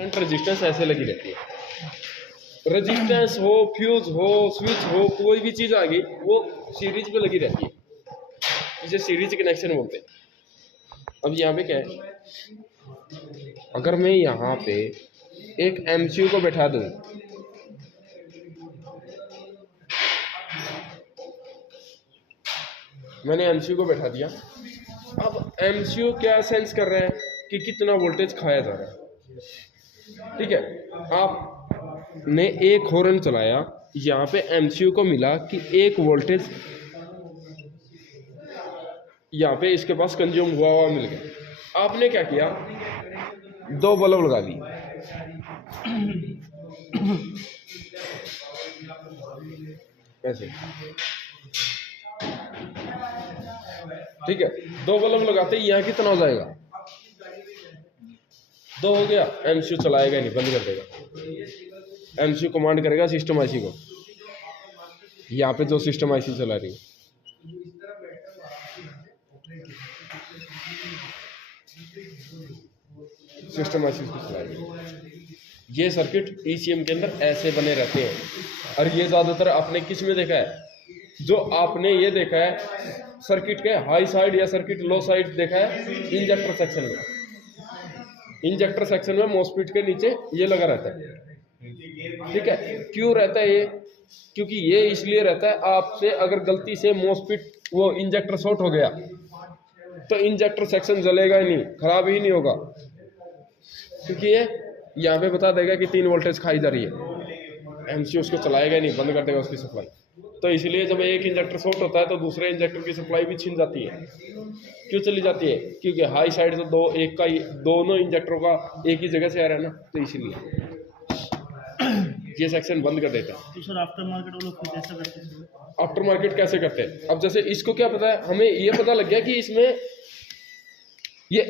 Current resistance ऐसे लगी रहती है। रेजिस्टेंस हो, फ्यूज हो, स्विच हो, कोई भी चीज़ आ गई वो सीरीज पे लगी रहती है, इसे सीरीज कनेक्शन बोलते हैं। अब यहाँ पे क्या है, अगर मैं यहाँ पे एक एमसीयू को बैठा दूँ, मैंने एमसीयू को बैठा दिया। अब एमसीयू क्या सेंस कर रहा है कि कितना वोल्टेज खाया जा रहा है, ठीक है। आपने एक हॉर्न चलाया, यहाँ पे एमसीयू को मिला कि एक वोल्टेज यहाँ पे इसके पास कंज्यूम हुआ मिल गया। आपने क्या किया, दो बल्ब लगा दी, ऐसे, ठीक है। दो बल्ब लगाते ही यहाँ कितना हो जाएगा, दो हो गया। एमसीयू चलाएगा नहीं, बंद कर देगा। एमसीयू कमांड करेगा सिस्टम आईसी को, यहाँ पे जो सिस्टम आईसी चला रही है, सिस्टम आईसी को चला रही है। ये सर्किट ईसीएम के अंदर ऐसे बने रहते हैं। और ये ज़्यादातर आपने किस में देखा है, जो आपने ये देखा है सर्किट के हाई साइड या सर्किट लो साइड देखा है इंजेक्टर सेक्शन में। इंजेक्टर सेक्शन में मॉसफेट के नीचे ये लगा रहता है, ठीक है। क्यों रहता है ये, क्योंकि ये इसलिए रहता है, आपसे अगर गलती से मॉसफेट वो इंजेक्टर शॉर्ट हो गया तो इंजेक्टर सेक्शन जलेगा ही नहीं, खराब ही नहीं होगा, क्योंकि ये यहाँ पे बता देगा कि 3 वोल्टेज खाई जा रही है। एमसीयू उसको चलाएगा ही नहीं, बंद कर देगा उसकी सप्लाई। तो इसलिए जब एक इंजेक्टर शॉर्ट होता है तो दूसरे इंजेक्टर की सप्लाई भी छिन जाती है। क्यों चली जाती है, क्योंकि हाई साइड से दोनों इंजेक्टरों का एक ही जगह से आ रहा है ना, तो इसीलिए ये सेक्शन बंद कर देता है। तो सर आफ्टर मार्केट वो लोग कैसे करते हैं? आफ्टर मार्केट कैसे करते हैं, अब जैसे इसको क्या पता है, हमें ये पता लग गया कि इसमें ये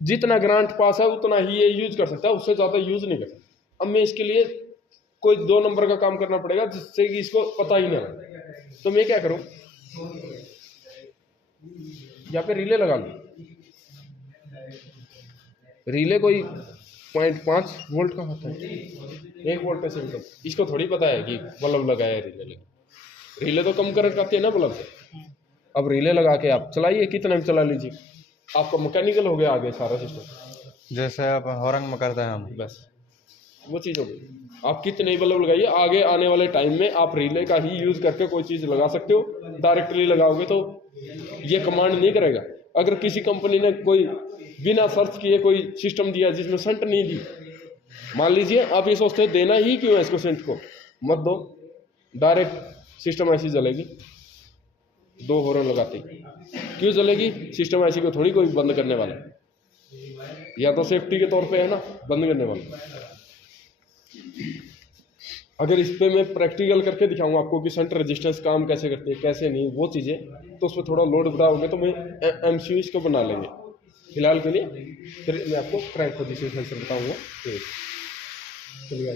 जितना ग्रांट पास है उतना ही ये यूज कर सकता है, उससे ज़्यादा यूज नहीं कर सकता। अब मैं इसके लिए कोई 2 नंबर का काम करना पड़ेगा जिससे कि इसको पता ही ना लगे। तो मैं क्या करूं, यहाँ पे रिले लगा लूं। रिले कोई 0.5 वोल्ट का होता है, 1 वोल्ट पे सिंपल। इसको थोड़ी पता है कि बल्ब लगाया है रिले लगा। रिले तो कम करंट आती है ना बल्ब से। अब रिले लगा के आप चलाइए, कितना भी चला लीजिए, आपका मैकेनिकल हो गया आगे सारा सिस्टम। जैसे आप हॉर्न में करते हैं हम, बस वो चीज़ हो गई। आप कितने बल्ब लगाइए, आगे आने वाले टाइम में आप रिले का ही यूज़ करके कोई चीज़ लगा सकते हो। डायरेक्टली लगाओगे तो ये कमांड नहीं करेगा। अगर किसी कंपनी ने कोई बिना सर्च किए कोई सिस्टम दिया जिसमें सेंट नहीं दी, मान लीजिए आप ये सोचते हो देना ही क्यों है इसको, सेंट को मत दो, डायरेक्ट सिस्टम ऐसी जलेगी। 2 हॉर्न लगाते ही क्यों जलेगी, सिस्टम ऐसी को थोड़ी कोई बंद करने वाला, या तो सेफ्टी के तौर पे है ना बंद करने वाला। अगर इस पे मैं प्रैक्टिकल करके दिखाऊंगा आपको कि सेंटर रेजिस्टेंस काम कैसे करते हैं कैसे नहीं, वो चीज़ें, तो उसमें थोड़ा लोड बढ़ाओगे तो मैं एमसीयू इसको बना लेंगे फिलहाल के लिए। फिर मैं आपको क्रैंक पोजीशन सेंसर बताऊंगा। चलिए।